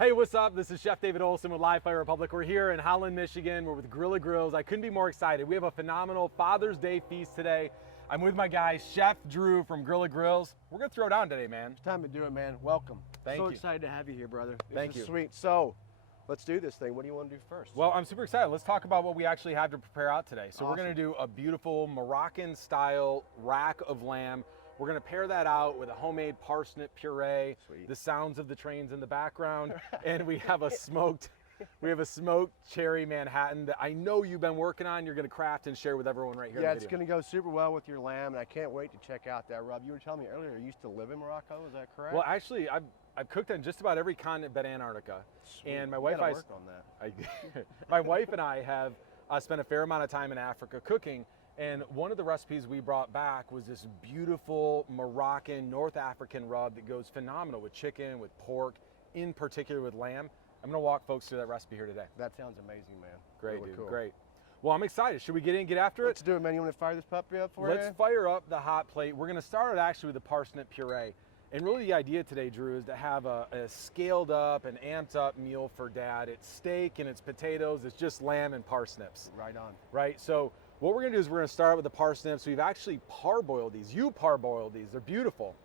Hey, what's up? This is Chef David Olson with Live Fire Republic. We're here in Holland, Michigan. We're with Grilla Grills. I couldn't be more excited. We have a phenomenal Father's Day feast today. I'm with my guy, Chef Drew from Grilla Grills. We're gonna throw down today, man. It's time to do it, man. Welcome. Thank so you. excited to have you here, brother. Thank you. Sweet. So, let's do this thing. What do you want to do first? Well, I'm super excited. Let's talk about what we actually have to prepare out today. So Awesome. we're gonna do a beautiful Moroccan-style rack of lamb. We're gonna pair that out with a homemade parsnip puree, Sweet. the sounds of the trains in the background, and we have a smoked cherry Manhattan that I know you've been working on. You're gonna craft and share with everyone right here. Yeah, in the it's video. going to go super well with your lamb, and I can't wait to check out that rub. You were telling me earlier you used to live in Morocco, is that correct? Well, actually, I've cooked on just about every continent but Antarctica. Sweet. And my You wife, gotta work on that. my wife and I have spent a fair amount of time in Africa cooking. And one of the recipes we brought back was this beautiful Moroccan, North African rub that goes phenomenal with chicken, with pork, in particular with lamb. I'm gonna walk folks through that recipe here today. That sounds amazing, man. Great, Really dude, cool. great. Well, I'm excited. Should we get in, get after Let's it? do it, man. You want to fire this puppy up for Let's you? fire up the hot plate. We're gonna start it actually with the parsnip puree. And really the idea today, Drew, is to have a scaled up and amped up meal for dad. It's steak and it's potatoes, it's just lamb and parsnips. Right on. Right, so what we're gonna do is we're gonna start with the parsnips. We've actually parboiled these. You parboiled these, they're beautiful.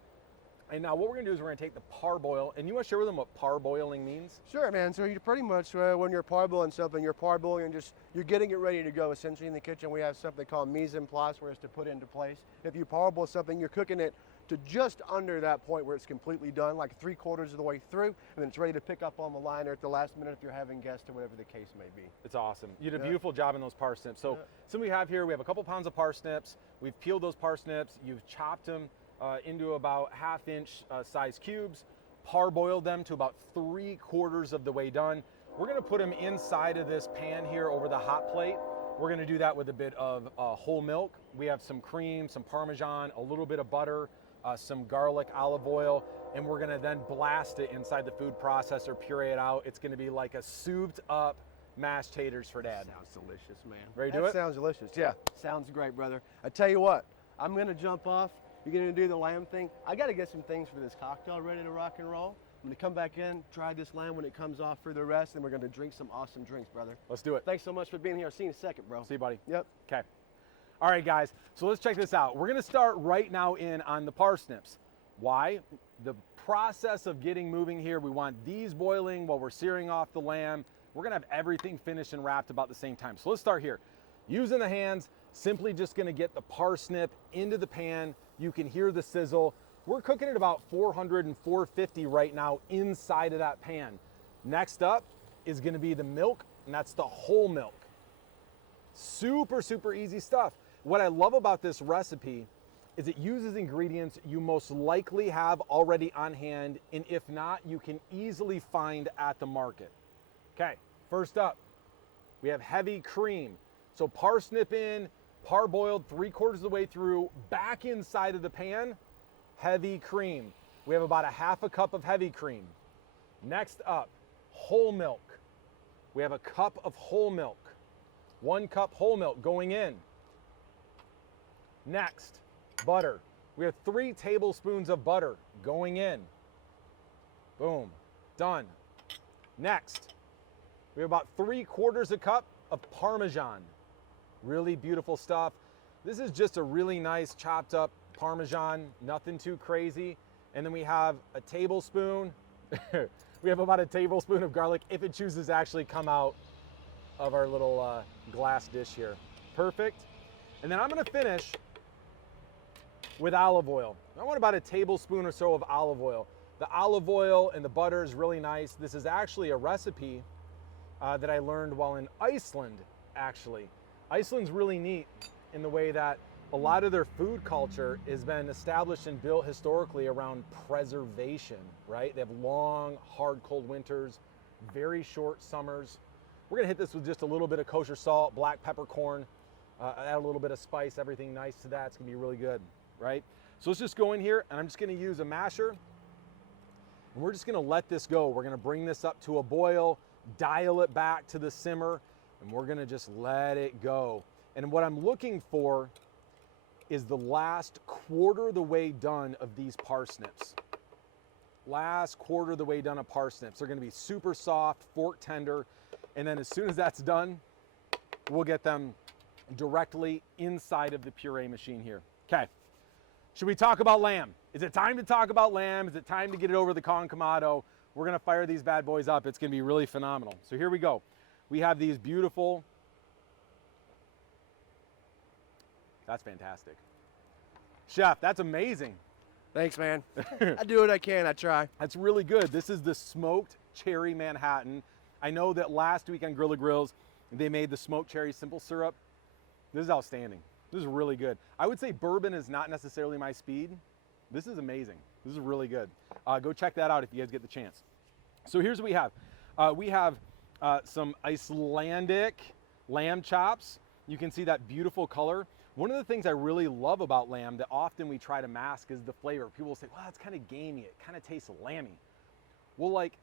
And now what we're gonna do is we're gonna take the parboil, and you wanna share with them what parboiling means? Sure, man. So you pretty much, when you're parboiling something, you're parboiling and you're getting it ready to go. Essentially in the kitchen, we have something called mise en place, where it's to put into place. If you parboil something, you're cooking it to just under that point where it's completely done, like 3/4 of the way through, and then it's ready to pick up on the line or at the last minute if you're having guests or whatever the case may be. It's awesome. You did a Yeah. beautiful job in those parsnips. So Yeah. some we have here, we have a couple pounds of parsnips. We've peeled those parsnips. You've chopped them into about 1/2 inch size cubes, parboiled them to about 3/4 of the way done. We're gonna put them inside of this pan here over the hot plate. We're gonna do that with a bit of whole milk. We have some cream, some Parmesan, a little bit of butter, some garlic, olive oil, and we're gonna then blast it inside the food processor, puree it out. It's gonna be like a souped up mashed taters for dad. Sounds delicious, man. Ready to That do it? sounds delicious. Yeah, sounds great, brother. I tell you what, I'm gonna jump off. You're gonna do the lamb thing. I gotta get some things for this cocktail ready to rock and roll. I'm gonna come back in, try this lamb when it comes off for the rest, and we're gonna drink some awesome drinks, brother. Let's do it. Thanks so much for being here. I'll see you in a second, bro. See you, buddy. Yep. Okay. All right, guys, so let's check this out. We're gonna start right now in on the parsnips. Why? The process of getting moving here, we want these boiling while we're searing off the lamb. We're gonna have everything finished and wrapped about the same time. So let's start here. Using the hands, simply just gonna get the parsnip into the pan. You can hear the sizzle. We're cooking at about 400 and 450 right now inside of that pan. Next up is gonna be the milk, and that's the whole milk. Super, super easy stuff. What I love about this recipe is it uses ingredients you most likely have already on hand, and if not, you can easily find at the market. Okay, first up, we have heavy cream. So parsnip in, parboiled 3/4 of the way through, back inside of the pan, heavy cream. We have about 1/2 cup of heavy cream. Next up, whole milk. We have a cup of whole milk. 1 cup whole milk going in. Next, butter. We have 3 tablespoons of butter going in. Boom, done. Next, we have about 3/4 a cup of Parmesan. Really beautiful stuff. This is just a really nice chopped up Parmesan, nothing too crazy. And then we have a tablespoon. We have about a tablespoon of garlic if it chooses to actually come out of our little glass dish here. Perfect. And then I'm gonna finish with olive oil. I want about a tablespoon or so of olive oil. The olive oil and the butter is really nice. This is actually a recipe that I learned while in Iceland, actually. Iceland's really neat in the way that a lot of their food culture has been established and built historically around preservation, right? They have long, hard, cold winters, very short summers. We're gonna hit this with just a little bit of kosher salt, black peppercorn, add a little bit of spice, everything nice to that. It's gonna be really good, right? So let's just go in here, and I'm just gonna use a masher, and we're just gonna let this go. We're gonna bring this up to a boil, dial it back to the simmer, and we're gonna just let it go. And what I'm looking for is the last 1/4 of the way done of these parsnips. last quarter of the way done of parsnips. They're gonna be super soft, fork tender, and then as soon as that's done, we'll get them directly inside of the puree machine here. Okay, should we talk about lamb? Is it time to talk about lamb? Is it time to get it over the Kamado? We're gonna fire these bad boys up. It's gonna be really phenomenal. So here we go. We have these beautiful, that's fantastic. Chef, that's amazing. Thanks, man. I do what I can, I try. That's really good. This is the smoked cherry Manhattan. I know that last week on Grilla Grills, they made the smoked cherry simple syrup. This is outstanding. This is really good. I would say bourbon is not necessarily my speed. This is amazing. This is really good. Go check that out if you guys get the chance. So here's what we have. We have some Icelandic lamb chops. You can see that beautiful color. One of the things I really love about lamb that often we try to mask is the flavor. People will say, well, it's kind of gamey. It kind of tastes lamby. Well, like,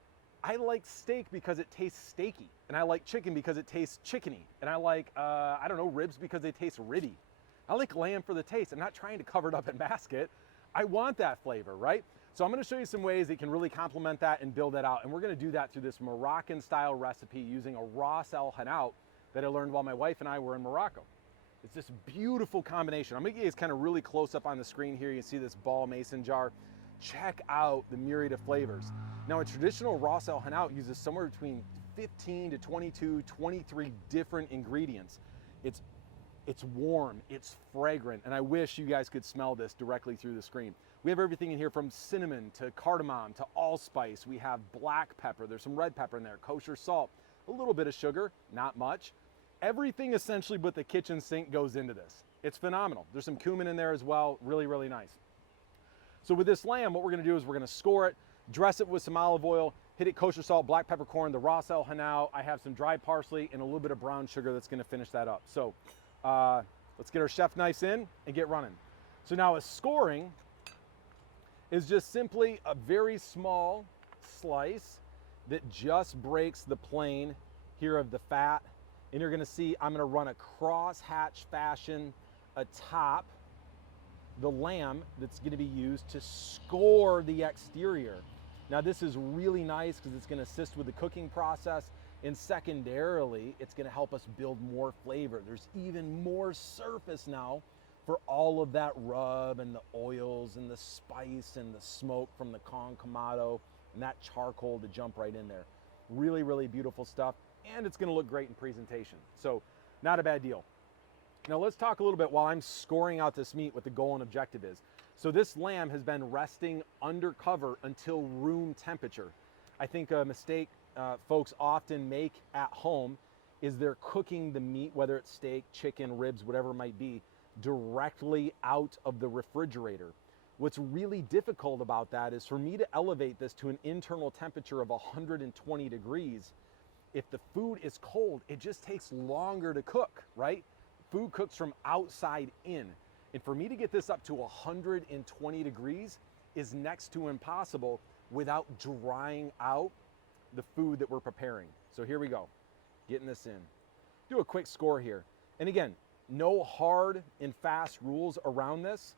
I like steak because it tastes steaky. And I like chicken because it tastes chickeny. And I like, I don't know, ribs because they taste ribby. I like lamb for the taste. I'm not trying to cover it up and mask it. I want that flavor, right? So I'm gonna show you some ways that you can really complement that and build that out. And we're gonna do that through this Moroccan style recipe using a ras el hanout that I learned while my wife and I were in Morocco. It's this beautiful combination. I'm gonna get you guys kind of really close up on the screen here. You can see this ball mason jar. Check out the myriad of flavors. Now, a traditional ras el hanout uses somewhere between 15 to 22, 23 different ingredients. It's warm, it's fragrant, and I wish you guys could smell this directly through the screen. We have everything in here from cinnamon to cardamom to allspice. We have black pepper, there's some red pepper in there, kosher salt, a little bit of sugar, not much. Everything essentially but the kitchen sink goes into this. It's phenomenal. There's some cumin in there as well, really, really nice. So with this lamb, what we're gonna do is we're gonna score it, dress it with some olive oil, hit it kosher salt, black peppercorn, the ras el hanout. I have some dry parsley and a little bit of brown sugar that's gonna finish that up. So let's get our chef knives in and get running. So now a scoring is just simply a very small slice that just breaks the plane here of the fat. And you're gonna see I'm gonna run a cross-hatch fashion atop the lamb that's gonna be used to score the exterior. Now this is really nice because it's gonna assist with the cooking process, and secondarily, it's gonna help us build more flavor. There's even more surface now for all of that rub and the oils and the spice and the smoke from the Kamado and that charcoal to jump right in there. Really, really beautiful stuff, and it's gonna look great in presentation. So, not a bad deal. Now let's talk a little bit while I'm scoring out this meat what the goal and objective is. So this lamb has been resting under cover until room temperature. I think a mistake folks often make at home is they're cooking the meat, whether it's steak, chicken, ribs, whatever it might be, directly out of the refrigerator. What's really difficult about that is for me to elevate this to an internal temperature of 120 degrees. If the food is cold, it just takes longer to cook, right? Food cooks from outside in. And for me to get this up to 120 degrees is next to impossible without drying out the food that we're preparing. So here we go, getting this in. Do a quick score here. And again, no hard and fast rules around this.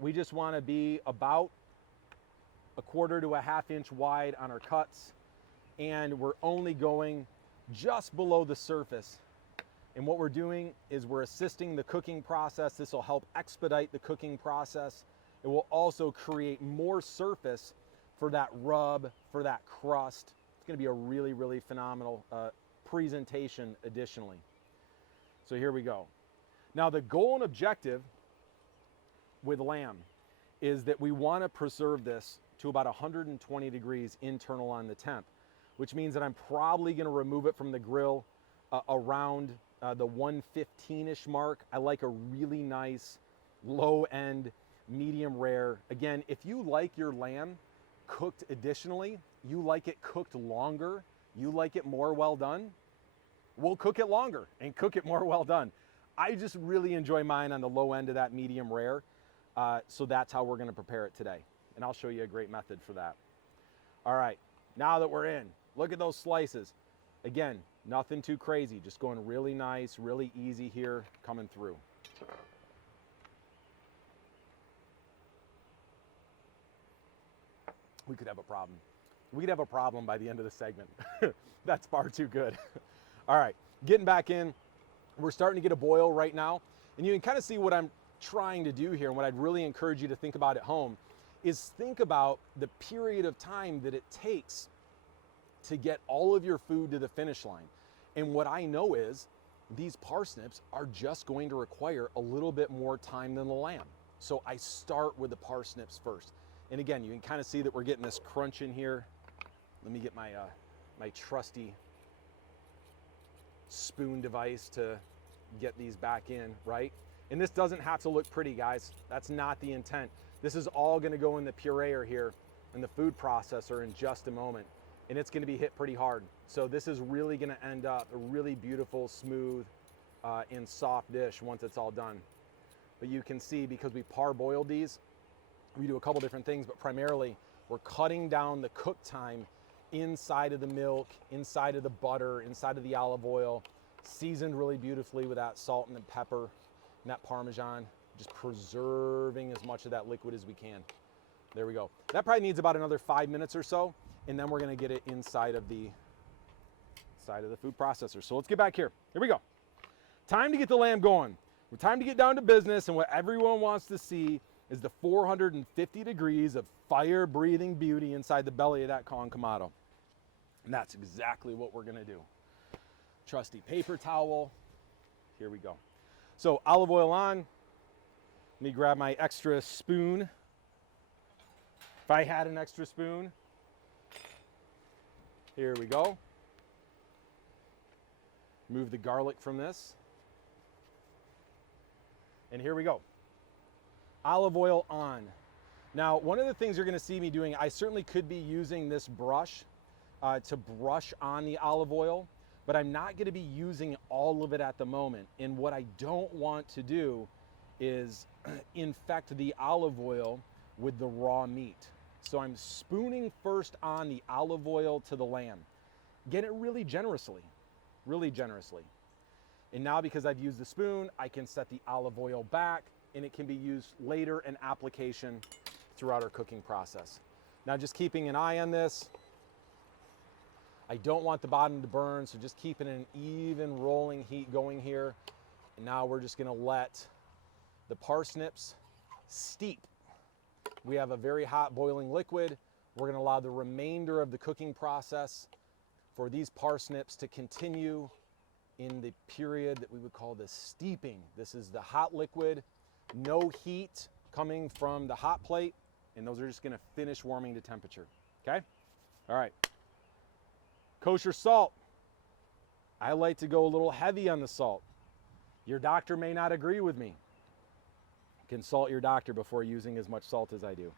We just wanna be about 1/4 to 1/2 inch wide on our cuts. And we're only going just below the surface. And what we're doing is we're assisting the cooking process. This will help expedite the cooking process. It will also create more surface for that rub, for that crust. It's gonna be a really, really phenomenal presentation additionally. So here we go. Now the goal and objective with lamb is that we wanna preserve this to about 120 degrees internal on the temp, which means that I'm probably gonna remove it from the grill around the 115-ish mark. I like a really nice low end, medium rare. Again, if you like your lamb cooked additionally, you like it cooked longer, you like it more well done, we'll cook it longer and cook it more well done. I just really enjoy mine on the low end of that medium rare. So that's how we're gonna prepare it today. And I'll show you a great method for that. All right, now that we're in, look at those slices. Again, nothing too crazy, just going really nice, really easy here, coming through. we could have a problem. We'd have a problem by the end of the segment. That's far too good. All right, getting back in. We're starting to get a boil right now. And you can kind of see what I'm trying to do here, and what I'd really encourage you to think about at home is think about the period of time that it takes to get all of your food to the finish line. And what I know is these parsnips are just going to require a little bit more time than the lamb. So I start with the parsnips first. And again, you can kind of see that we're getting this crunch in here. Let me get my, my trusty spoon device to get these back in, right? And this doesn't have to look pretty, guys. That's not the intent. This is all gonna go in the pureer here in the food processor in just a moment. And it's gonna be hit pretty hard. So this is really gonna end up a really beautiful, smooth, and soft dish once it's all done. But you can see, because we parboiled these, we do a couple different things, but primarily we're cutting down the cook time inside of the milk, inside of the butter, inside of the olive oil, seasoned really beautifully with that salt and the pepper and that Parmesan, just preserving as much of that liquid as we can. There we go. That probably needs about another 5 minutes or so, and then we're gonna get it inside of the food processor. So let's get back here. Here we go. Time to get the lamb going. We're time to get down to business, and what everyone wants to see is the 450 degrees of fire-breathing beauty inside the belly of that Kamado. And that's exactly what we're gonna do. Trusty paper towel. Here we go. So olive oil on. Let me grab my extra spoon. If I had an extra spoon. Here we go. Move the garlic from this. And here we go. Olive oil on. Now, one of the things you're gonna see me doing, I certainly could be using this brush to brush on the olive oil, but I'm not gonna be using all of it at the moment. And what I don't want to do is infect the olive oil with the raw meat. So I'm spooning first on the olive oil to the lamb. Get it really generously, really generously. And now, because I've used the spoon, I can set the olive oil back, and it can be used later in application throughout our cooking process. Now, just keeping an eye on this. I don't want the bottom to burn, so just keeping an even rolling heat going here. And now we're just gonna let the parsnips steep. We have a very hot boiling liquid. We're gonna allow the remainder of the cooking process for these parsnips to continue in the period that we would call the steeping. This is the hot liquid, no heat coming from the hot plate, and those are just gonna finish warming to temperature, okay? All right. Kosher salt. I like to go a little heavy on the salt. Your doctor may not agree with me. Consult your doctor before using as much salt as I do.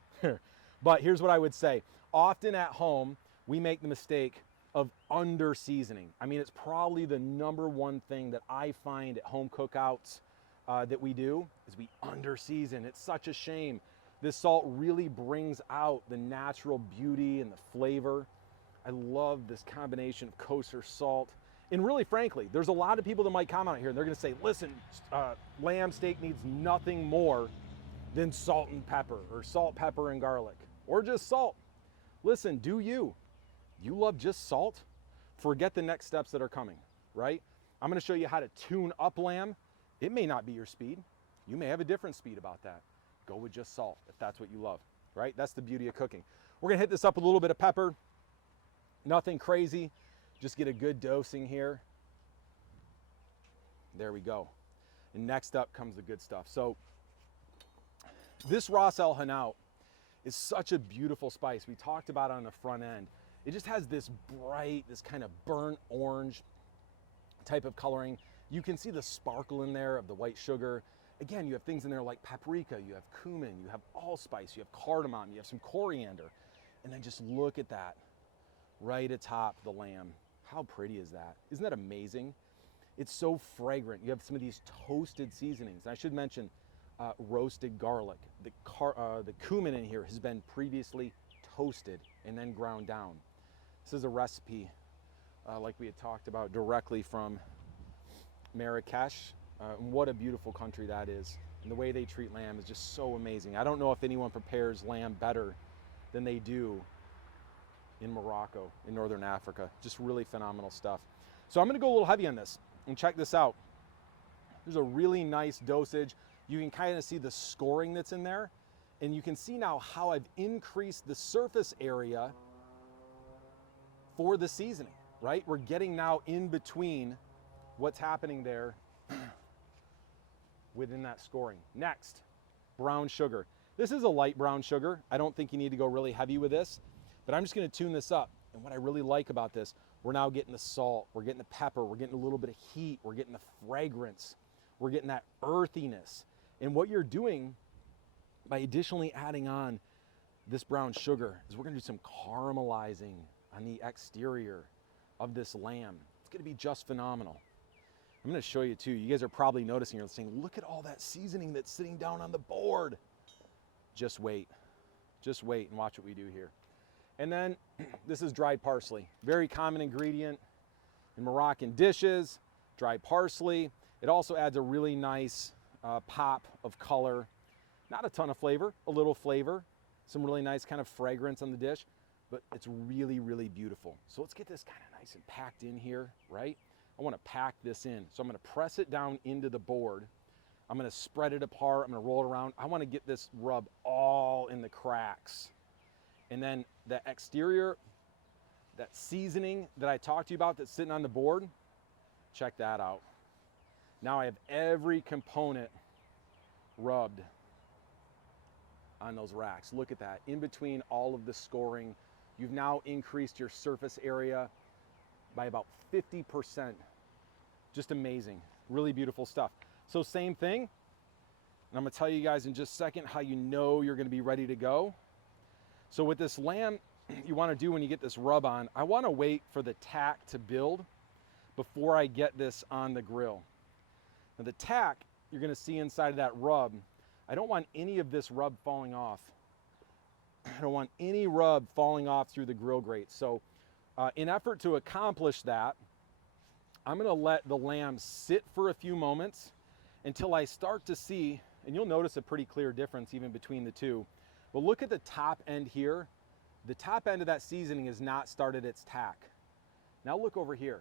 But here's what I would say. Often at home, we make the mistake of under seasoning. I mean, it's probably the #1 thing that I find at home cookouts that we do is we under season. It's such a shame. This salt really brings out the natural beauty and the flavor. I love this combination of kosher salt. And really, frankly, there's a lot of people that might comment here and they're gonna say, listen, lamb steak needs nothing more than salt and pepper, or salt, pepper, and garlic, or just salt. Listen, do you? You love just salt? Forget the next steps that are coming, right? I'm gonna show you how to tune up lamb. It may not be your speed. You may have a different speed about that. Go with just salt if that's what you love, right? That's the beauty of cooking. We're gonna hit this up with a little bit of pepper. Nothing crazy, just get a good dosing here. There we go. And next up comes the good stuff. So this Ras El Hanout is such a beautiful spice. We talked about it on the front end. It just has this bright, this kind of burnt orange type of coloring. You can see the sparkle in there of the white sugar. Again, you have things in there like paprika, you have cumin, you have allspice, you have cardamom, you have some coriander. And then just look at that right atop the lamb. How pretty is that? Isn't that amazing? It's so fragrant. You have some of these toasted seasonings. And I should mention roasted garlic. The cumin in here has been previously toasted and then ground down. This is a recipe, like we had talked about, directly from Marrakesh. What a beautiful country that is. And the way they treat lamb is just so amazing. I don't know if anyone prepares lamb better than they do in Morocco, in Northern Africa. Just really phenomenal stuff. So I'm gonna go a little heavy on this, and check this out. There's a really nice dosage. You can kind of see the scoring that's in there, and you can see now how I've increased the surface area for the seasoning, right? We're getting now in between what's happening there within that scoring. Next, brown sugar. This is a light brown sugar. I don't think you need to go really heavy with this, but I'm just gonna tune this up. And what I really like about this, we're now getting the salt, we're getting the pepper, we're getting a little bit of heat, we're getting the fragrance, we're getting that earthiness. And what you're doing by additionally adding on this brown sugar is we're gonna do some caramelizing on the exterior of this lamb. It's gonna be just phenomenal. I'm gonna show you too. You guys are probably noticing, you're saying, look at all that seasoning that's sitting down on the board. Just wait and watch what we do here. And then this is dried parsley. Very common ingredient in Moroccan dishes, dried parsley. It also adds a really nice pop of color. Not a ton of flavor, a little flavor, some really nice kind of fragrance on the dish, but it's really, really beautiful. So let's get this kind of nice and packed in here, right? I wanna pack this in. So I'm gonna press it down into the board. I'm gonna spread it apart, I'm gonna roll it around. I wanna get this rub all in the cracks. And then the exterior, that seasoning that I talked to you about that's sitting on the board, check that out. Now I have every component rubbed on those racks. Look at that, in between all of the scoring, you've now increased your surface area by about 50%. Just amazing, really beautiful stuff. So same thing, and I'm gonna tell you guys in just a second how you know you're gonna be ready to go. So with this lamb, you wanna do when you get this rub on, I wanna wait for the tack to build before I get this on the grill. Now the tack, you're gonna see inside of that rub, I don't want any of this rub falling off. I don't want any rub falling off through the grill grate. So in effort to accomplish that, I'm gonna let the lamb sit for a few moments until I start to see, and you'll notice a pretty clear difference even between the two. But look at the top end here. The top end of that seasoning has not started its tack. Now look over here.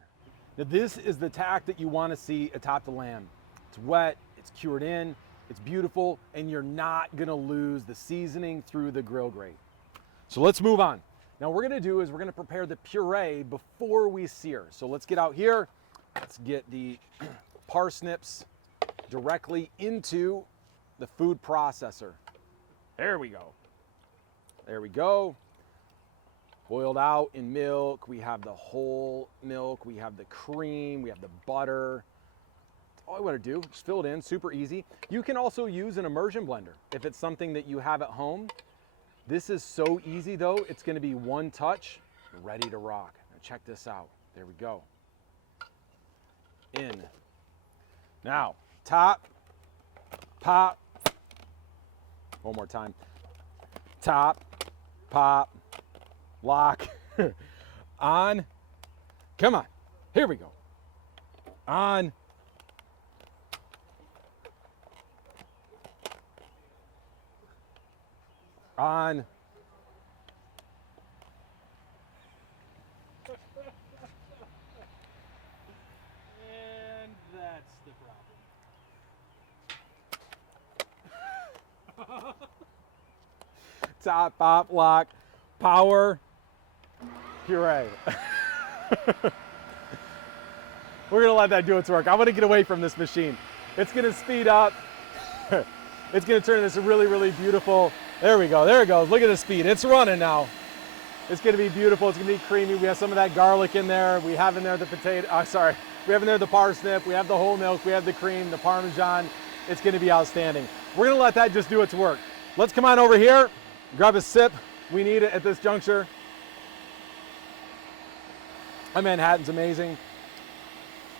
Now this is the tack that you wanna see atop the lamb. It's wet, it's cured in, it's beautiful, and you're not gonna lose the seasoning through the grill grate. So let's move on. Now what we're gonna do is we're gonna prepare the puree before we sear. So let's get out here, let's get the parsnips directly into the food processor. There we go. There we go. Boiled out in milk. We have the whole milk. We have the cream. We have the butter. That's all I want to do. Just fill it in. Super easy. You can also use an immersion blender if it's something that you have at home. This is so easy though. It's going to be one touch, ready to rock. Now check this out. There we go. In. Now, top, pop. One more time. Top, pop, lock, on. Come on. Here we go. On. On. And that's the problem. Top, pop, lock, power, puree. We're gonna let that do its work. I wanna get away from this machine. It's gonna speed up. It's gonna turn this really, really beautiful. There we go, there it goes. Look at the speed, it's running now. It's gonna be beautiful, it's gonna be creamy. We have some of that garlic in there. We have in there the potato, we have in there the parsnip, we have the whole milk, we have the cream, the Parmesan. It's gonna be outstanding. We're gonna let that just do its work. Let's come on over here, grab a sip. We need it at this juncture. My Manhattan's amazing.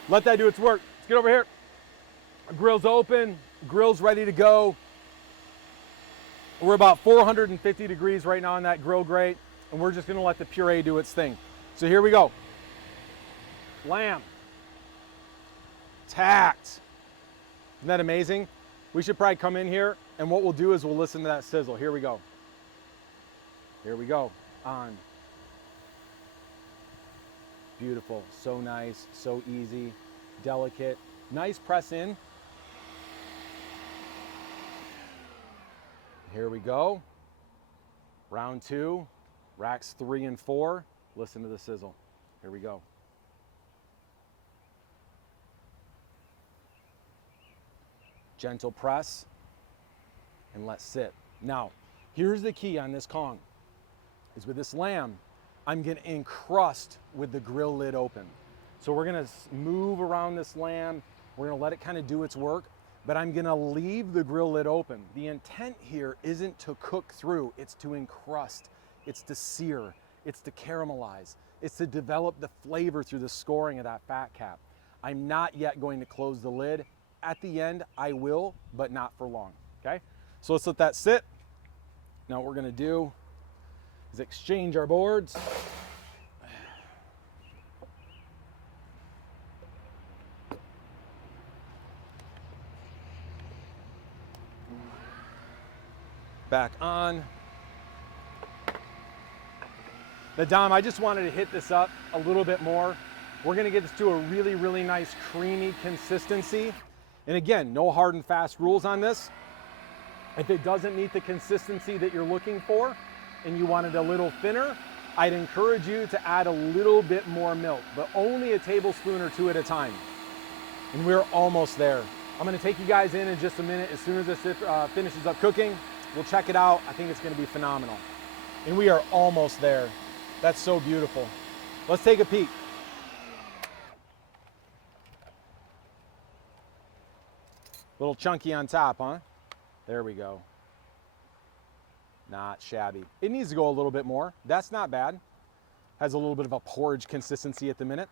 Let that do its work. Let's get over here. Grill's open, grill's ready to go. We're about 450 degrees right now on that grill grate, and we're just gonna let the puree do its thing. So here we go. Lamb. Tacked. Isn't that amazing? We should probably come in here, and what we'll do is we'll listen to that sizzle. Here we go. Here we go. On. Beautiful, so nice, so easy, delicate. Nice press in. Here we go. Round 2, racks 3 and 4. Listen to the sizzle. Here we go. Gentle press and let sit. Now, here's the key on this Kong, is with this lamb, I'm gonna encrust with the grill lid open. So we're gonna move around this lamb, we're gonna let it kind of do its work, but I'm gonna leave the grill lid open. The intent here isn't to cook through, it's to encrust, it's to sear, it's to caramelize, it's to develop the flavor through the scoring of that fat cap. I'm not yet going to close the lid. At the end, I will, but not for long, okay? So let's let that sit. Now what we're gonna do is exchange our boards. Back on. Now Dom, I just wanted to hit this up a little bit more. We're gonna get this to a really, really nice creamy consistency. And again, no hard and fast rules on this. If it doesn't meet the consistency that you're looking for and you want it a little thinner, I'd encourage you to add a little bit more milk, but only a tablespoon or 2 at a time. And we're almost there. I'm gonna take you guys in just a minute. As soon as this finishes up cooking, we'll check it out. I think it's gonna be phenomenal. And we are almost there. That's so beautiful. Let's take a peek. Little chunky on top, huh? There we go. Not shabby. It needs to go a little bit more. That's not bad. Has a little bit of a porridge consistency at the minute.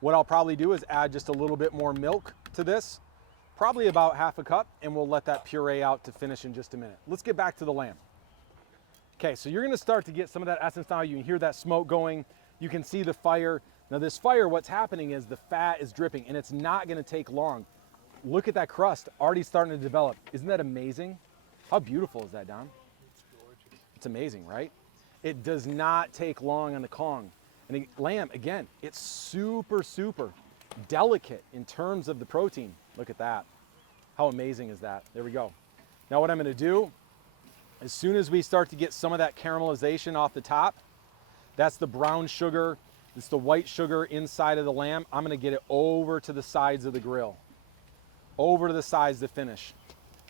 What I'll probably do is add just a little bit more milk to this, probably about half a cup, and we'll let that puree out to finish in just a minute. Let's get back to the lamb. Okay, so you're gonna start to get some of that essence now. You can hear that smoke going. You can see the fire. Now this fire, what's happening is the fat is dripping, and it's not gonna take long. Look at that crust already starting to develop. Isn't that amazing? How beautiful is that, Don? It's gorgeous. It's amazing, right? It does not take long on the Kong. And the lamb, again, it's super, super delicate in terms of the protein. Look at that. How amazing is that? There we go. Now what I'm gonna do, as soon as we start to get some of that caramelization off the top, that's the brown sugar, it's the white sugar inside of the lamb, I'm gonna get it over to the sides of the grill. Over to the sides to finish.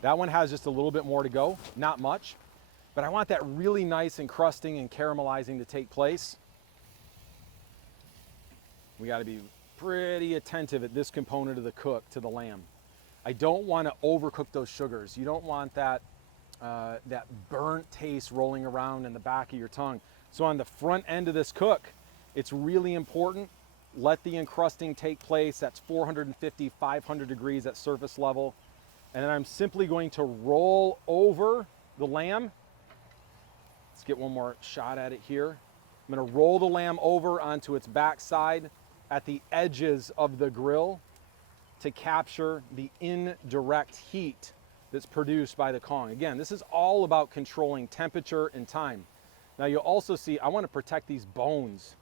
That one has just a little bit more to go, not much, but I want that really nice encrusting and caramelizing to take place. We gotta be pretty attentive at this component of the cook to the lamb. I don't wanna overcook those sugars. You don't want that, that burnt taste rolling around in the back of your tongue. So on the front end of this cook, it's really important. Let the encrusting take place. That's 450, 500 degrees at surface level. And then I'm simply going to roll over the lamb. Let's get one more shot at it here. I'm gonna roll the lamb over onto its backside at the edges of the grill to capture the indirect heat that's produced by the Kong. Again, this is all about controlling temperature and time. Now you'll also see, I wanna protect these bones.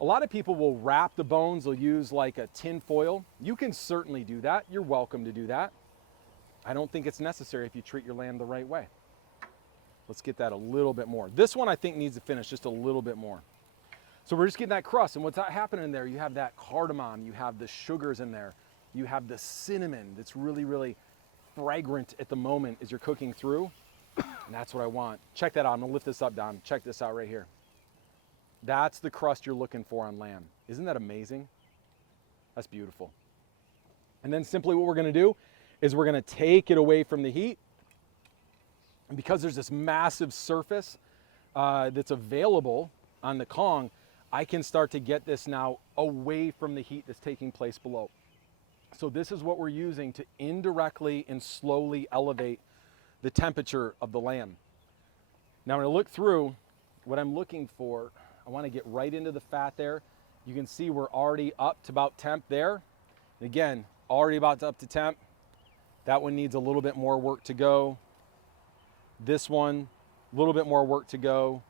A lot of people will wrap the bones, they'll use like a tin foil. You can certainly do that, you're welcome to do that. I don't think it's necessary if you treat your lamb the right way. Let's get that a little bit more. This one I think needs to finish just a little bit more. So we're just getting that crust, and what's happening in there, you have that cardamom, you have the sugars in there, you have the cinnamon that's really, really fragrant at the moment as you're cooking through, and that's what I want. Check that out, I'm gonna lift this up, Don. Check this out right here. That's the crust you're looking for on lamb. Isn't that amazing? That's beautiful. And then simply what we're gonna do is we're gonna take it away from the heat. And because there's this massive surface that's available on the Kong, I can start to get this now away from the heat that's taking place below. So this is what we're using to indirectly and slowly elevate the temperature of the lamb. Now when I look through, what I'm looking for, I want to get right into the fat there. You can see we're already up to about temp there. And again, already about up to temp. That one needs a little bit more work to go. This one, a little bit more work to go.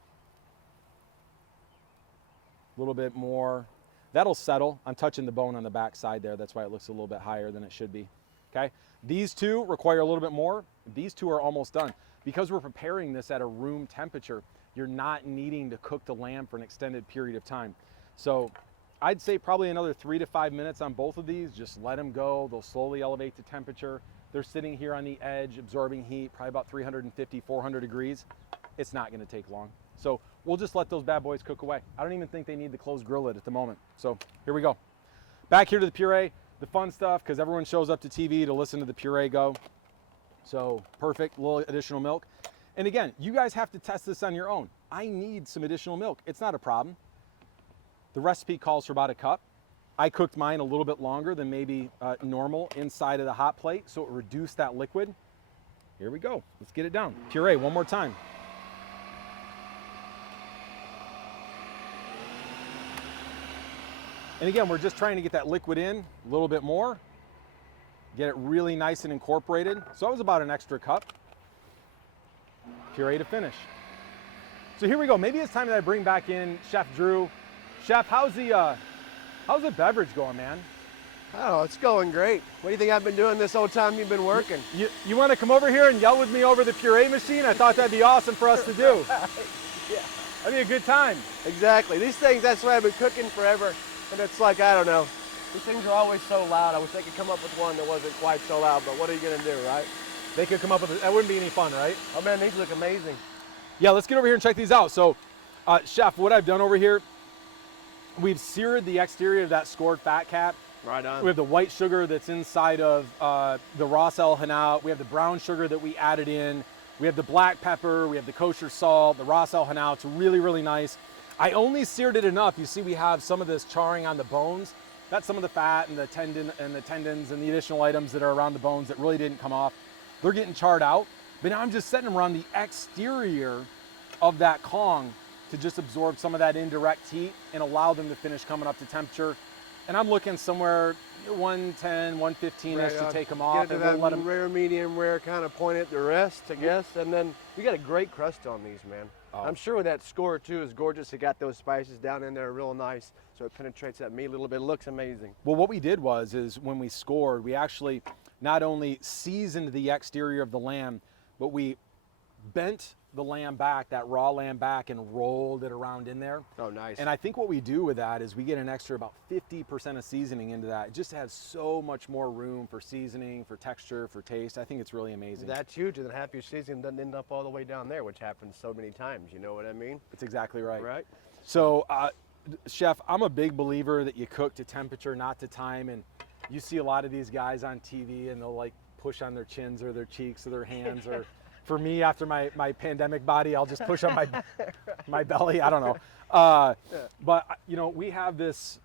A little bit more. That'll settle. I'm touching the bone on the back side there. That's why it looks a little bit higher than it should be. Okay. These two require a little bit more. These two are almost done. Because we're preparing this at a room temperature, you're not needing to cook the lamb for an extended period of time. So I'd say probably another 3 to 5 minutes on both of these. Just let them go. They'll slowly elevate the temperature. They're sitting here on the edge, absorbing heat, probably about 350, 400 degrees. It's not gonna take long. So we'll just let those bad boys cook away. I don't even think they need the closed grill lid at the moment. So here we go. Back here to the puree, the fun stuff, because everyone shows up to TV to listen to the puree go. So perfect, a little additional milk. And again, you guys have to test this on your own. I need some additional milk. It's not a problem. The recipe calls for about a cup. I cooked mine a little bit longer than maybe normal inside of the hot plate, so it reduced that liquid. Here we go. Let's get it down. Puree one more time. And again, we're just trying to get that liquid in a little bit more, get it really nice and incorporated. So that was about an extra cup. Puree to finish. So here we go. Maybe it's time that I bring back in Chef Drew. Chef, how's the beverage going, man? Oh, it's going great. What do you think I've been doing this whole time you've been working? You want to come over here and yell with me over the puree machine? I thought that'd be awesome for us to do. Yeah. That'd be a good time. Exactly. These things, that's why I've been cooking forever. And it's like, I don't know. These things are always so loud. I wish they could come up with one that wasn't quite so loud, but what are you going to do, right? They could come up with it. That wouldn't be any fun, right? Oh man, these look amazing. Yeah, let's get over here and check these out. So, Chef, what I've done over here, we've seared the exterior of that scored fat cap. Right on. We have the white sugar that's inside of the Ras El Hanout. We have the brown sugar that we added in. We have the black pepper. We have the kosher salt, the Ras El Hanout. It's really, really nice. I only seared it enough. You see, we have some of this charring on the bones. That's some of the fat and the tendons and the additional items that are around the bones that really didn't come off. They're getting charred out. But now I'm just setting them around the exterior of that Kong to just absorb some of that indirect heat and allow them to finish coming up to temperature. And I'm looking somewhere 110, 115-ish to take them off. Get to And that we'll let them. rare, medium rare kind of point at the rest, I guess. And then we got a great crust on these, man. Oh. I'm sure that score too is gorgeous. It got those spices down in there real nice, so it penetrates that meat a little bit. It looks amazing. Well, what we did is when we scored, we actually not only seasoned the exterior of the lamb, but we bent the lamb back, that raw lamb back, and rolled it around in there. Oh, nice. And I think what we do with that is we get an extra about 50% of seasoning into that. It just has so much more room for seasoning, for texture, for taste. I think it's really amazing. That's huge, and then half your seasoning doesn't end up all the way down there, which happens so many times, you know what I mean? That's exactly right. Right? So, Chef, I'm a big believer that you cook to temperature, not to time. And you see a lot of these guys on TV and they'll like push on their chins or their cheeks or their hands or for me, after my pandemic body, I'll just push on my belly. I don't know. But, you know, we have this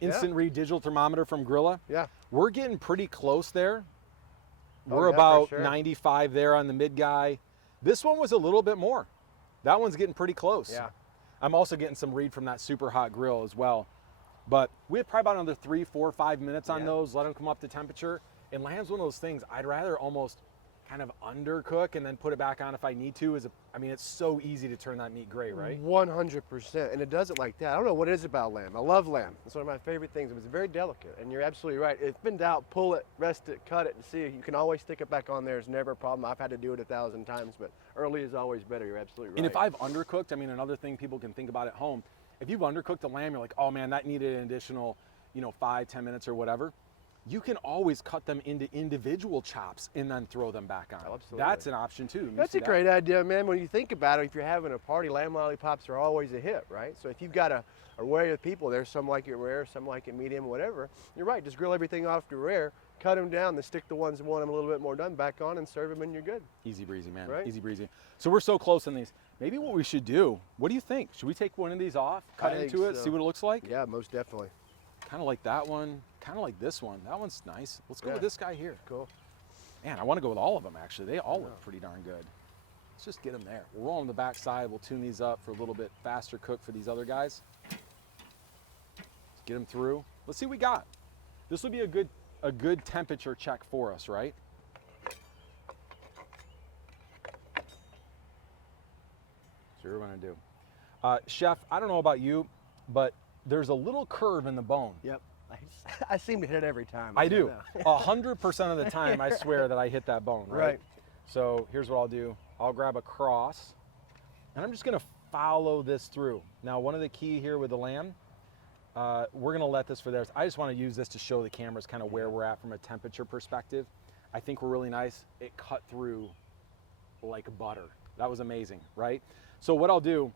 instant read digital thermometer from Grilla. Yeah. We're getting pretty close there. Oh, We're yeah, for about sure. 95 there on the mid guy. This one was a little bit more. That one's getting pretty close. Yeah. I'm also getting some read from that super hot grill as well. But we have probably about another 3, 4, 5 minutes on those. Let them come up to temperature. And lamb's one of those things I'd rather almost kind of undercook and then put it back on if I need to. I mean, it's so easy to turn that meat gray, right? 100%, and it does it like that. I don't know what it is about lamb. I love lamb. It's one of my favorite things. It's very delicate, and you're absolutely right. If in doubt, pull it, rest it, cut it, and see. You can always stick it back on there. It's never a problem. I've had to do it 1,000 times, but early is always better. You're absolutely right. And if I've undercooked, I mean, another thing people can think about at home, if you've undercooked a lamb, you're like, oh man, that needed an additional, 5, 10 minutes or whatever. You can always cut them into individual chops and then throw them back on. Absolutely. That's an option too. You That's see a that? great idea, man. When you think about it, if you're having a party, lamb lollipops are always a hit, right? So if you've got a array of people, there's some like it rare, some like it medium, whatever. You're right, just grill everything off to rare, cut them down, then stick the ones that want them a little bit more done back on and serve them and you're good. Easy breezy, man. Right? Easy breezy. So we're so close on these. Maybe what we should do, what do you think? Should we take one of these off, cut I think into it, so. see what it looks like? Yeah, most definitely. Kind of like that one, kind of like this one. That one's nice. Let's go Yeah. with this guy here. Cool. Man, I want to go with all of them actually. They all look pretty darn good. Let's just get them there. We'll roll on the back side. We'll tune these up for a little bit faster cook for these other guys. Let's get them through. Let's see what we got. This will be a good temperature check for us, right? So what we're gonna do. Chef, I don't know about you, but there's a little curve in the bone. Yep. I seem to hit it every time. I do. 100% of the time, I swear that I hit that bone, right? Right. So here's what I'll do. I'll grab a cross, and I'm just gonna follow this through. Now, one of the key here with the lamb, we're gonna let this for theirs. I just wanna use this to show the cameras kind of where we're at from a temperature perspective. I think we're really nice. It cut through like butter. That was amazing, right? So what I'll do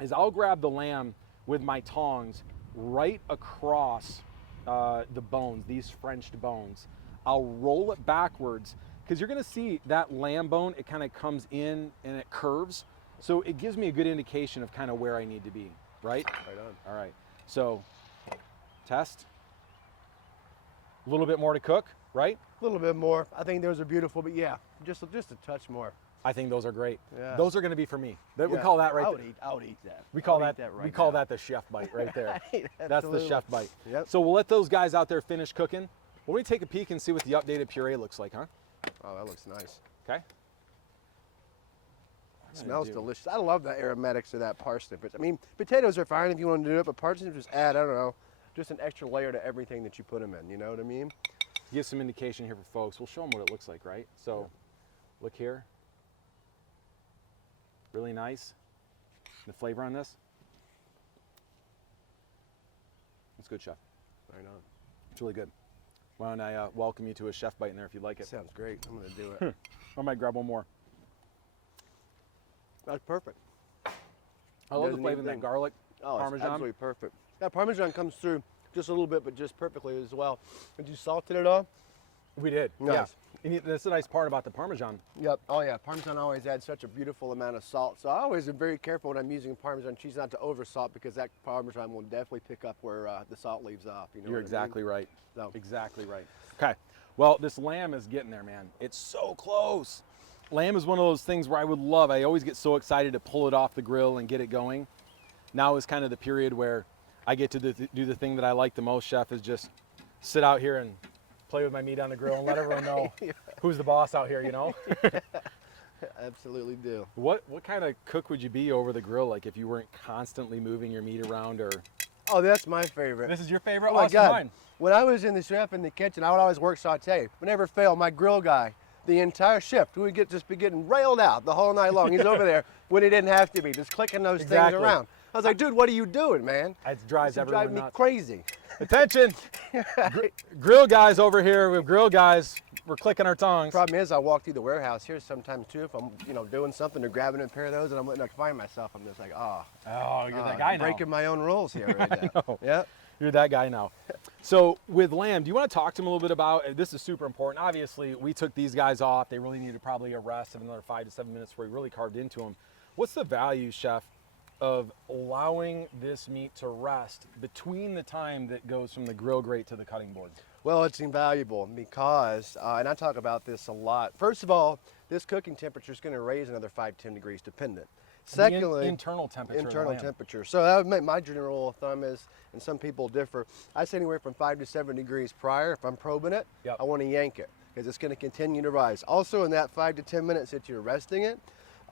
is I'll grab the lamb with my tongs right across the bones, these Frenched bones. I'll roll it backwards because you're gonna see that lamb bone, it kind of comes in and it curves. So it gives me a good indication of kind of where I need to be, right? Right on. All right, so test. A little bit more to cook, right? A little bit more. I think those are beautiful, but yeah, just a touch more. I think those are great. Yeah. Those are gonna be for me. We Yeah. call that right I there. would eat that. We call I would that, eat that right we call now. that the chef bite right there. Right, That's the absolutely. chef bite. Yep. So we'll let those guys out there finish cooking. Why don't we take a peek and see what the updated puree looks like, huh? Oh, that looks nice. Okay. Smells delicious. I love the aromatics of that parsnip. I mean, potatoes are fine if you want to do it, but parsnips just add, I don't know, just an extra layer to everything that you put them in. You know what I mean? Give some indication here for folks. We'll show them what it looks like, right? So look here. Really nice. The flavor on this. It's good, chef. Right on. It's really good. Why don't I welcome you to a chef bite in there if you'd like it. Sounds great. I'm going to do it. I might grab one more. That's perfect. I love the Doesn't flavor of need that garlic, Oh, Parmesan. it's absolutely perfect. That Parmesan comes through just a little bit, but just perfectly as well. Did you salt it at all? We did. Nice. Yeah. And that's the nice part about the Parmesan. Yep. Oh yeah, Parmesan always adds such a beautiful amount of salt. So I always am very careful when I'm using Parmesan cheese not to over salt because that Parmesan will definitely pick up where the salt leaves off. You know You're what I exactly mean? right. So. Exactly right. Okay. Well, this lamb is getting there, man. It's so close. Lamb is one of those things where I always get so excited to pull it off the grill and get it going. Now is kind of the period where I get to do the thing that I like the most, chef, is just sit out here and play with my meat on the grill and let everyone know who's the boss out here, you know? Absolutely do. What kind of cook would you be over the grill, like if you weren't constantly moving your meat around? Or Oh, that's my favorite. This is your favorite? Oh my Awesome. God. Mine. When I was in the chef in the kitchen, I would always work saute. Would never fail. My grill guy, the entire shift, we would just be getting railed out the whole night long. He's over there when he didn't have to be, just clicking those Exactly. things around. I was like, dude, what are you doing, man? It drives This is everyone driving me nuts. crazy. Attention! Grill guys over here. We have grill guys. We're clicking our tongues. Problem is, I walk through the warehouse here sometimes too. If I'm, doing something or grabbing a pair of those, and I'm letting it find myself, I'm just like, Oh, you're that guy now. breaking my own rules here. Right now. know. Yeah. You're that guy now. So with lamb, do you want to talk to him a little bit about, this is super important. Obviously, we took these guys off. They really needed probably a rest of another 5 to 7 minutes before we really carved into them. What's the value, chef, of allowing this meat to rest between the time that goes from the grill grate to the cutting board? Well, it's invaluable because, and I talk about this a lot. First of all, this cooking temperature is going to raise another 5-10 degrees dependent. Secondly, internal temperature. of the internal lamb. temperature. So that would make my general rule of thumb is, and some people differ, I say anywhere from 5 to 7 degrees prior. If I'm probing it, Yep. I want to yank it because it's going to continue to rise. Also, in that 5 to 10 minutes that you're resting it,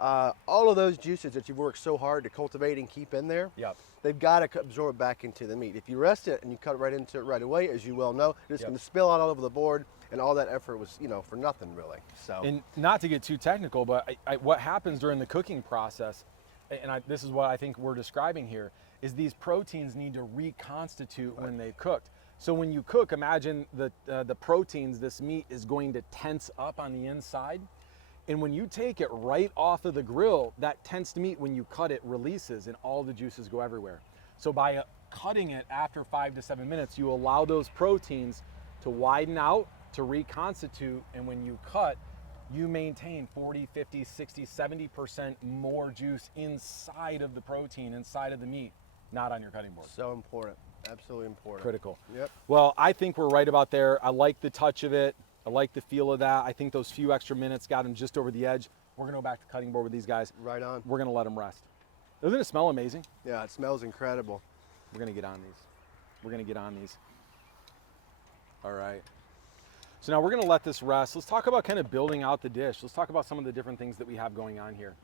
all of those juices that you've worked so hard to cultivate and keep in there, Yep. they've got to absorb back into the meat. If you rest it and you cut right into it right away, as you well know, it's Yep. going to spill out all over the board, and all that effort was, for nothing really. So. And not to get too technical, but what happens during the cooking process, and this is what I think we're describing here, is these proteins need to reconstitute when they've cooked. So when you cook, imagine the proteins, this meat is going to tense up on the inside. And when you take it right off of the grill, that tensed meat, when you cut it, releases and all the juices go everywhere. So by cutting it after 5 to 7 minutes, you allow those proteins to widen out, to reconstitute, and when you cut, you maintain 40, 50, 60, 70% more juice inside of the protein, inside of the meat, not on your cutting board. So important. Absolutely important. Critical. Yep. Well, I think we're right about there. I like the touch of it. I like the feel of that. I think those few extra minutes got them just over the edge. We're gonna go back to cutting board with these guys. Right on. We're gonna let them rest. Doesn't it smell amazing? Yeah, it smells incredible. We're gonna get on these. We're gonna get on these. All right. So now we're gonna let this rest. Let's talk about kind of building out the dish. Let's talk about some of the different things that we have going on here.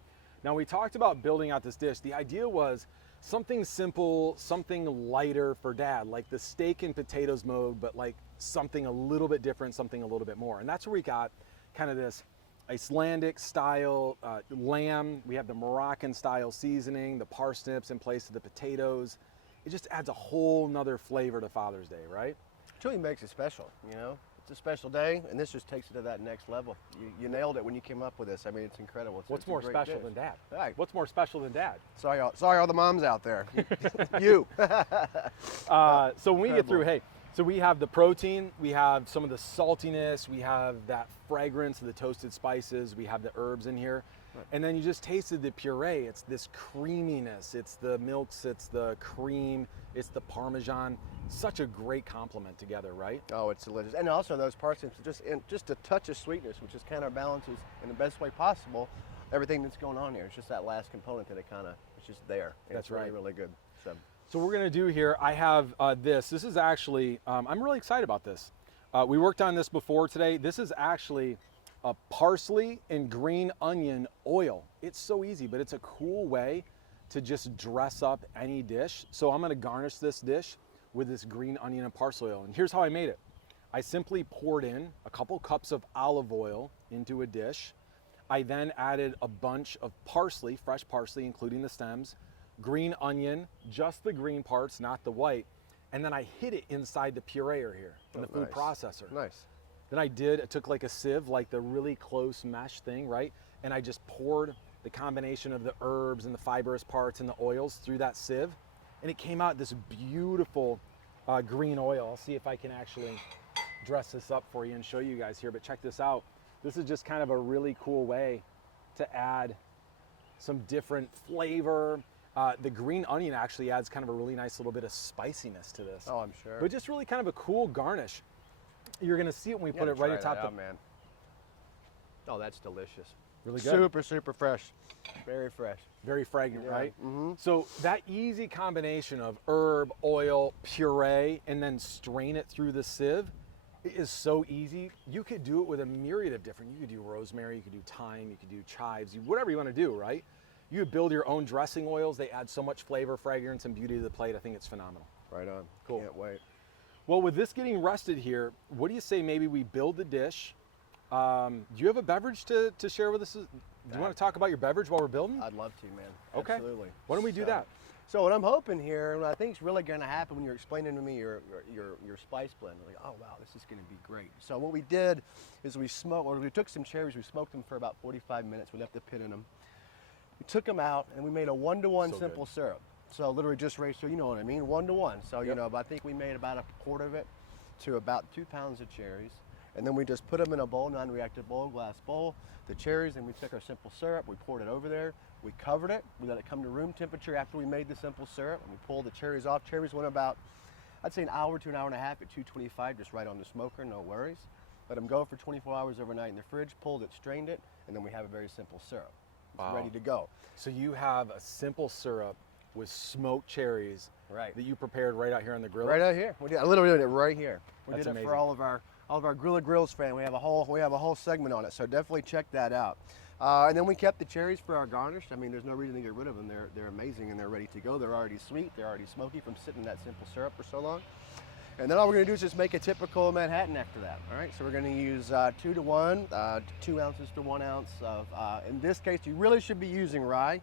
Now we talked about building out this dish. The idea was something simple, something lighter for dad, like the steak and potatoes mode, but like something a little bit different, something a little bit more. And that's where we got kind of this Icelandic style lamb. We have the Moroccan style seasoning, the parsnips in place of the potatoes. It just adds a whole nother flavor to Father's Day, right? It really makes it special, you know? It's a special day, and this just takes it to that next level. You nailed it when you came up with this. I mean, it's incredible. What's it's a more great special dish. than dad? Right. What's more special than dad? Sorry, all the moms out there. You. So when we get through, hey, so we have the protein, we have some of the saltiness, we have that fragrance of the toasted spices, we have the herbs in here. Right. And then you just tasted the puree. It's this creaminess, it's the milks, it's the cream, it's the Parmesan. Such a great complement together, right? Oh, it's delicious. And also those parsnips, just a touch of sweetness, which just counterbalances in the best way possible everything that's going on here. It's just that last component that it's just there. And That's it's really, right. really good. So what we're gonna do here, I have this. This is actually, I'm really excited about this. We worked on this before today. This is actually a parsley and green onion oil. It's so easy, but it's a cool way to just dress up any dish. So I'm gonna garnish this dish with this green onion and parsley oil. And here's how I made it. I simply poured in a couple cups of olive oil into a dish. I then added a bunch of parsley, fresh parsley, including the stems, green onion, just the green parts, not the white. And then I hid it inside the pureer here in the food processor. Nice. Then I took like a sieve, like the really close mesh thing, right? And I just poured the combination of the herbs and the fibrous parts and the oils through that sieve. And it came out this beautiful green oil. I'll see if I can actually dress this up for you and show you guys here, but check this out. This is just kind of a really cool way to add some different flavor. The green onion actually adds kind of a really nice little bit of spiciness to this. Oh, I'm sure. But just really kind of a cool garnish. You're gonna see it when we put it right atop the... man. Oh, that's delicious. Really good. Super, super fresh. Very fresh. Very fragrant, Yeah. right? Mm-hmm. So that easy combination of herb, oil, puree, and then strain it through the sieve is so easy. You could do it with a myriad of different, you could do rosemary, you could do thyme, you could do chives, whatever you want to do, right? You could build your own dressing oils. They add so much flavor, fragrance, and beauty to the plate. I think it's phenomenal. Right on. Cool. Can't wait. Well, with this getting rested here, what do you say maybe we build the dish? Do you have a beverage to share with us? Do you want to talk about your beverage while we're building? I'd love to, man. Okay. Absolutely. Why don't we do that? So what I'm hoping here, and I think is really going to happen when you're explaining to me your spice blend, I'm like, oh wow, this is going to be great. So what we did is we took some cherries, we smoked them for about 45 minutes. We left the pit in them. We took them out and we made a 1-to-1 simple syrup. So literally just ratio, you know what I mean, 1-to-1. So you know, but I think we made about a quart of it to about 2 pounds of cherries. And then we just put them in a bowl, non-reactive bowl, glass bowl, the cherries, and we took our simple syrup, we poured it over there, we covered it, we let it come to room temperature after we made the simple syrup, and we pulled the cherries off. Cherries went about, I'd say an hour to an hour and a half at 225, just right on the smoker, no worries. Let them go for 24 hours overnight in the fridge, pulled it, strained it, and then we have a very simple syrup. It's ready to go. So you have a simple syrup with smoked cherries that you prepared right out here on the grill? Right out here. I literally did it right here. We That's did it amazing. for all of our Grilla Grills fan. We have a whole segment on it, so definitely check that out. And then we kept the cherries for our garnish. I mean, there's no reason to get rid of them. They're amazing and they're ready to go. They're already sweet. They're already smoky from sitting in that simple syrup for so long. And then all we're gonna do is just make a typical Manhattan after that. All right, so we're gonna use 2-to-1, 2 ounces to 1 ounce of, in this case, you really should be using rye.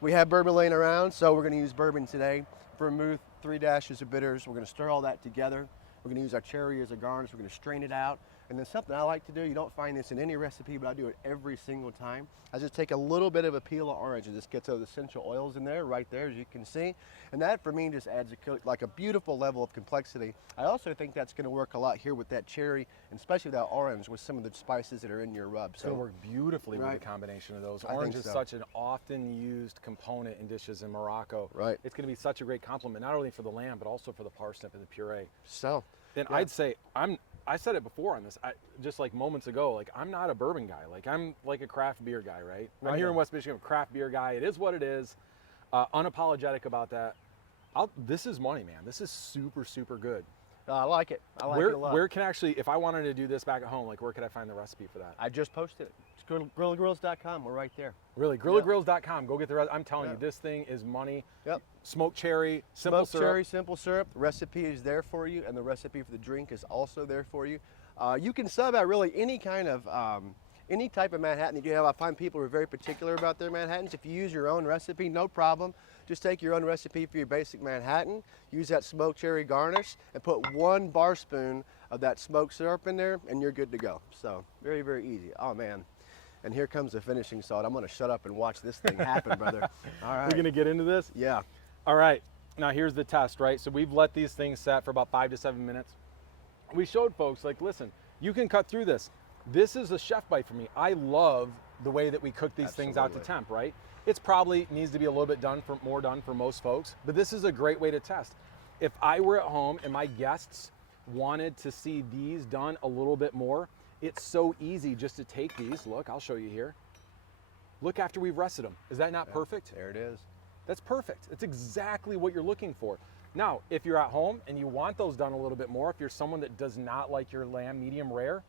We have bourbon laying around, so we're gonna use bourbon today. Vermouth, 3 dashes of bitters. We're gonna stir all that together. We're gonna use our cherry as a garnish. We're gonna strain it out. And then something I like to do, you don't find this in any recipe, but I do it every single time. I just take a little bit of a peel of orange and just get those essential oils in there, right there, as you can see. And that, for me, just adds like a beautiful level of complexity. I also think that's gonna work a lot here with that cherry, and especially that orange with some of the spices that are in your rub. It's gonna work beautifully with the combination of those. Orange is such an often used component in dishes in Morocco. Right. It's gonna be such a great complement, not only for the lamb, but also for the parsnip and the puree. So. And I'd say, I said it before on this, just like moments ago, like I'm not a bourbon guy. Like I'm like a craft beer guy, right? I'm here in West Michigan, I'm a craft beer guy. It is what it is. Unapologetic about that. This is money, man. This is super, super good. I like it. I like it a lot. Where can actually, if I wanted to do this back at home, like where could I find the recipe for that? I just posted it. Just grillagrills.com. We're right there. Really, grillagrills.com. Go get the rest. I'm telling you, Yeah. this thing is money. Yep. Smoked cherry, simple Smoked syrup. cherry, simple syrup. The recipe is there for you, and the recipe for the drink is also there for you. You can sub out really any kind of any type of Manhattan that you have. I find people are very particular about their Manhattans. If you use your own recipe, no problem. Just take your own recipe for your basic Manhattan, use that smoked cherry garnish, and put 1 bar spoon of that smoked syrup in there, and you're good to go. So very, very easy. Oh man. And here comes the finishing salt. I'm gonna shut up and watch this thing happen, brother. All right. We're gonna get into this? Yeah. All right, now here's the test, right? So we've let these things set for about 5 to 7 minutes. We showed folks, like, listen, you can cut through this. This is a chef bite for me. I love the way that we cook these things out to Absolutely. temp, right? It's probably needs to be a little bit more done for most folks, but this is a great way to test. If I were at home and my guests wanted to see these done a little bit more, it's so easy just to take these. Look, I'll show you here. Look after we've rested them. Is that not perfect? There it is. That's perfect. It's exactly what you're looking for. Now, if you're at home and you want those done a little bit more, if you're someone that does not like your lamb medium rare,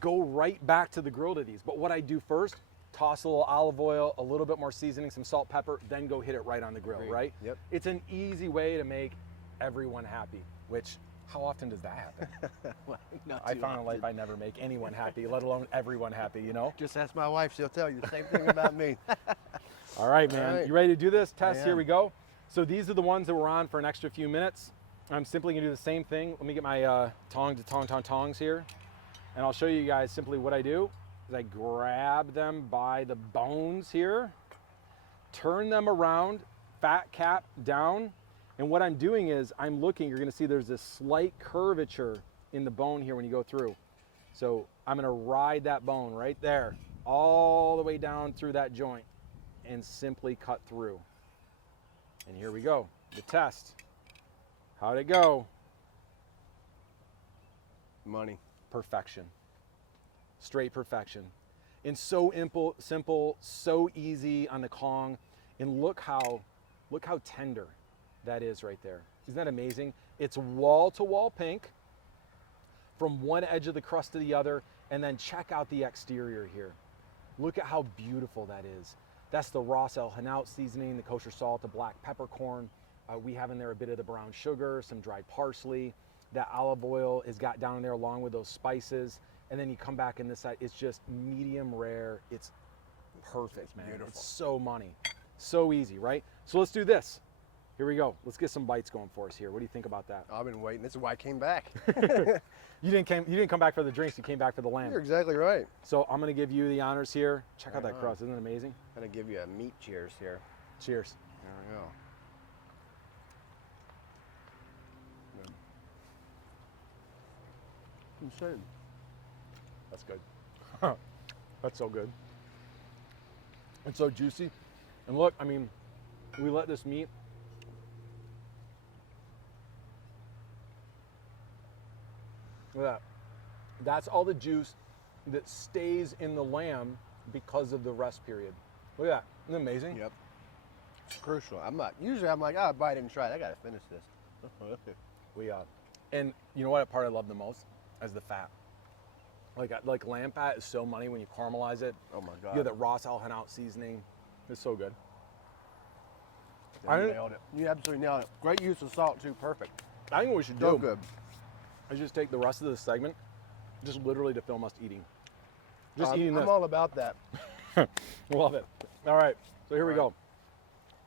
go right back to the grill to these. But what I do first, toss a little olive oil, a little bit more seasoning, some salt, pepper, then go hit it right on the grill, Agreed. right? Yep. It's an easy way to make everyone happy, which, how often does that happen? Well, not I too found in life often. I never make anyone happy, let alone everyone happy, you know? Just ask my wife, she'll tell you the same thing about me. All right, man. All right. You ready to do this test? Here am. we go. So these are the ones that were on for an extra few minutes. I'm simply gonna do the same thing. Let me get my tongs here. And I'll show you guys simply what I do is I grab them by the bones here, turn them around, fat cap down. And what I'm doing is I'm looking, you're gonna see there's this slight curvature in the bone here when you go through. So I'm gonna ride that bone right there, all the way down through that joint and simply cut through. And here we go, the test. How'd it go? Money. Perfection. Straight perfection. And so simple, so easy on the Kong. And look how tender that is right there. Isn't that amazing? It's wall to wall pink from one edge of the crust to the other. And then check out the exterior here. Look at how beautiful that is. That's the Ras El Hanout seasoning, the kosher salt, the black peppercorn. We have in there a bit of the brown sugar, some dried parsley. That olive oil is got down in there along with those spices. And then you come back in this side, it's just medium rare. It's perfect, man. beautiful. It's so money. So easy, right? So let's do this. Here we go. Let's get some bites going for us here. What do you think about that? I've been waiting. This is why I came back. You didn't come back for the drinks, you came back for the lamb. You're exactly right. So I'm gonna give you the honors here. Check out Right that on. crust, isn't it amazing? I'm gonna give you a meat cheers here. Cheers. There we go. Insane. That's good. That's so good. It's so juicy. And look, I mean, we let this meat. Look at that. That's all the juice that stays in the lamb because of the rest period. Look at that. Isn't it amazing? Yep. It's crucial. Usually I'm like, oh, bite it and try it. I gotta finish this. And you know what part I love the most? Is the fat. Like lamb fat is so money when you caramelize it. Oh my God. You have that Ras El Hanout seasoning. It's so good. You nailed it. You absolutely nailed it. Great use of salt too. Perfect. I think what we should do So good. is just take the rest of this segment, just literally to film us eating. Just eating this. I'm all about that. Love it. All right, so here we All go.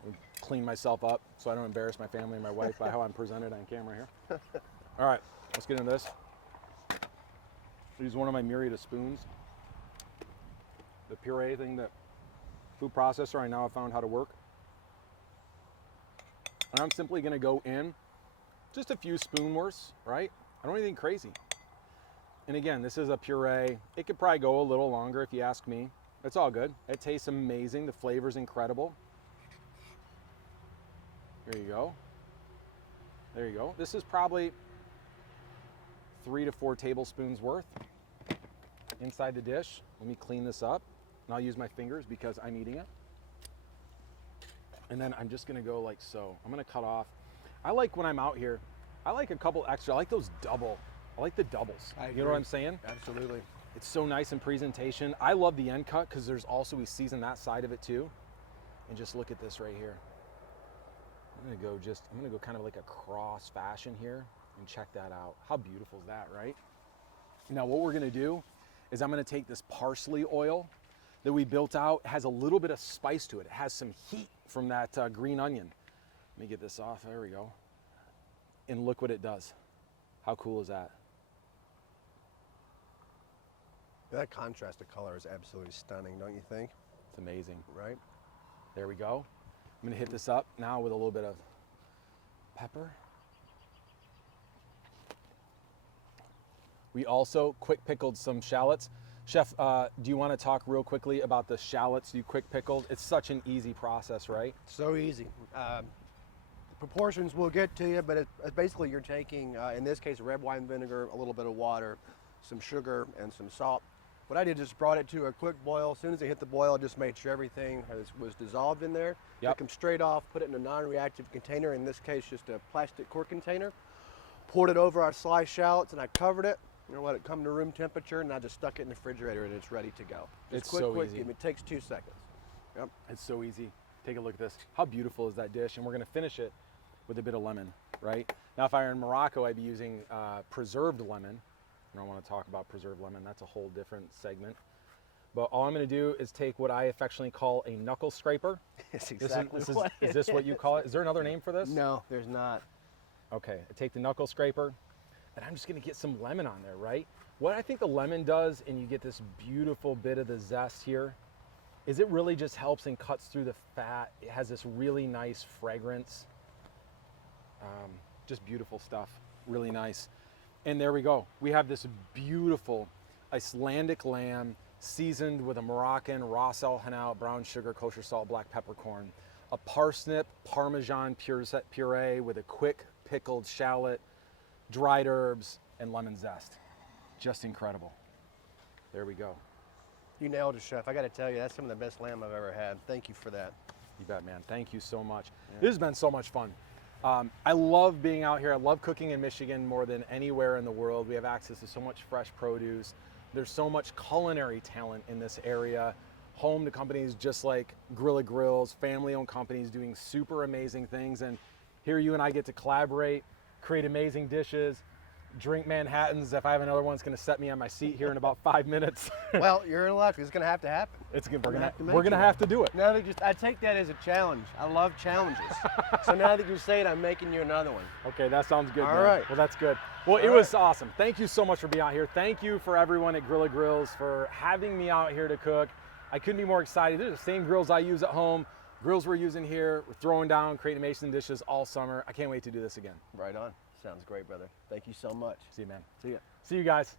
I'll clean myself up so I don't embarrass my family and my wife by how I'm presented on camera here. All right, let's get into this. Use one of my myriad of spoons. The Puree thing, that food processor, I now have found how to work. And I'm simply gonna go in just a few spoon worths, right? I don't need anything crazy. And again, this is a puree. It could probably go a little longer if you ask me. It's all good. It tastes amazing. The flavor's incredible. There you go. There you go. This is probably 3 to 4 tablespoons worth inside the dish. Let me clean this up. And I'll use my fingers because I'm eating it. And then I'm just gonna go like so. I'm gonna cut off. I like when I'm out here, I like a couple extra. I like those double. I like the doubles. I You know what agree. I'm saying? Absolutely. It's so nice in presentation. I love the end cut because there's also, we season that side of it too. And just look at this right here. I'm gonna go kind of like a cross fashion here and check that out. How beautiful is that, right? Now what we're gonna do is I'm gonna take this parsley oil that we built out. It has a little bit of spice to it. It has some heat from that green onion. Let me get this off, there we go. And look what it does. How cool is that? That contrast of color is absolutely stunning, don't you think? It's amazing. Right? There we go. I'm gonna hit this up now with a little bit of pepper. We also quick pickled some shallots. Chef, do you want to talk real quickly about the shallots you quick pickled? It's such an easy process, right? So easy. The proportions we'll get to you, but it's basically you're taking, in this case, red wine vinegar, a little bit of water, some sugar, and some salt. What I did is brought it to a quick boil. As soon as it hit the boil, I just made sure everything was dissolved in there. Yep. Took them straight off, put it in a non-reactive container, in this case just a plastic cork container. Poured it over our sliced shallots and I covered it. Let it come to room temperature, and I just stuck it in the refrigerator and it's ready to go. Just It's quick, so quick, easy. It takes 2 seconds. Yep. It's so easy. Take a look at this. How beautiful is that dish? And we're gonna finish it with a bit of lemon, right? Now, if I were in Morocco, I'd be using preserved lemon. I don't want to talk about preserved lemon. That's a whole different segment. But all I'm gonna do is take what I affectionately call a knuckle scraper. It's exactly Is this what you call it? Is there another name for this? No, there's not. Okay, I take the knuckle scraper, and I'm just gonna get some lemon on there, right? What I think the lemon does, and you get this beautiful bit of the zest here, is it really just helps and cuts through the fat. It has this really nice fragrance. Just beautiful stuff, really nice. And there we go. We have this beautiful Icelandic lamb seasoned with a Moroccan Ras El Hanout, brown sugar, kosher salt, black peppercorn, a parsnip Parmesan puree with a quick pickled shallot, dried herbs, and lemon zest. Just incredible. There we go. You nailed it, Chef. I got to tell you, that's some of the best lamb I've ever had. Thank you for that. You bet, man. Thank you so much. This has been so much fun. I love being out here. I love cooking in Michigan more than anywhere in the world. We have access to so much fresh produce. There's so much culinary talent in this area. Home to companies just like Grilla Grills, family-owned companies doing super amazing things. And here you and I get to collaborate, create amazing dishes, drink Manhattans. If I have another one, it's going to set me on my seat here in about 5 minutes. Well, you're in luck. It's going to have to happen. We're going make to have to do it. Now that I take that as a challenge. I love challenges. So now that you say it, I'm making you another one. Okay, that sounds good. All man. right. Well, that's good. Well, it was awesome. Thank you so much for being out here. Thank you for everyone at Grilla Grills for having me out here to cook. I couldn't be more excited. They're the same grills I use at home. Grills we're using here. We're throwing down, creating amazing dishes all summer. I can't wait to do this again. Right on. Sounds great, brother. Thank you so much. See you, man. See ya. See you guys.